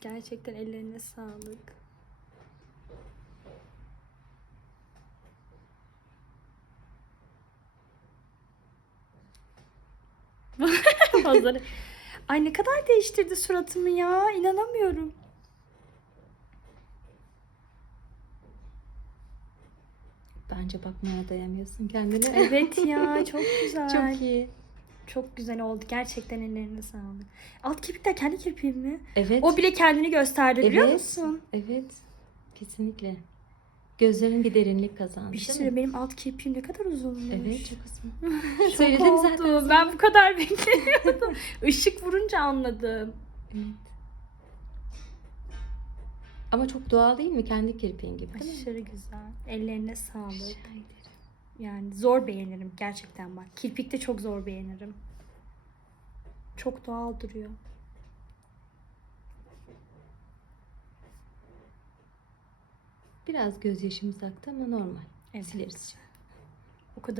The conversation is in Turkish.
Gerçekten ellerine sağlık. Fazla- Ay ne kadar değiştirdi suratımı ya. İnanamıyorum. Bence bakmaya dayamıyorsun kendine. Evet ya çok güzel. Çok iyi. Çok güzel oldu. Gerçekten ellerine sağlık. Alt kirpikler kendi kirpiğim mi? Evet. O bile kendini gösterdi biliyor Evet. musun? Evet. Kesinlikle. Gözlerin bir derinlik kazandı. Bir şey değil söyle mi? benim alt kirpiğim ne kadar uzunmuş. Evet çok uzun. Söyledim oldum. zaten. Ben bu kadar beklemiyordum. Işık vurunca anladım. Evet. Ama çok doğal değil mi? Kendi kirpiğin gibi? Aşırı güzel. Ellerine sağlık. Rica ederim. Yani zor beğenirim gerçekten bak. Kirpikte çok zor beğenirim. Çok doğal duruyor. Biraz gözyaşımız aktı ama normal. Evet. Sileriz.